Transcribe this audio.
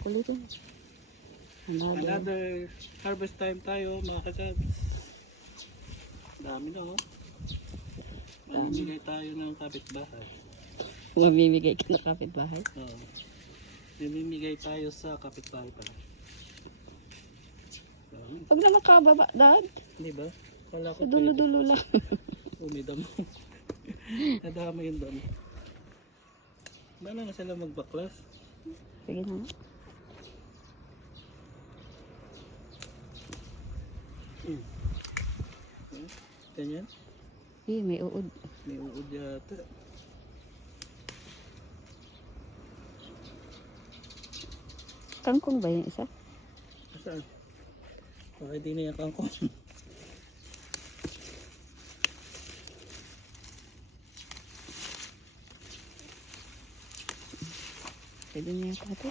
Kulitin. Another harvest time tayo mga kasab. Dami na oh. Mamimigay tayo ng kapitbahay. Mamimigay ka na kapitbahay. Oo. Mamimigay tayo sa kapitbahay pa. Pag na nakababa, dad. Di ba? Wala ko Sa dulo-dulo lang. umidam. Nadama yung dami. Bala na sila magbaklas. Sige na. Ganyan. May uod. May uod yata. Kangkong ba yung isa? Saan? Baka di na yung kangkong. Pwede niya ito.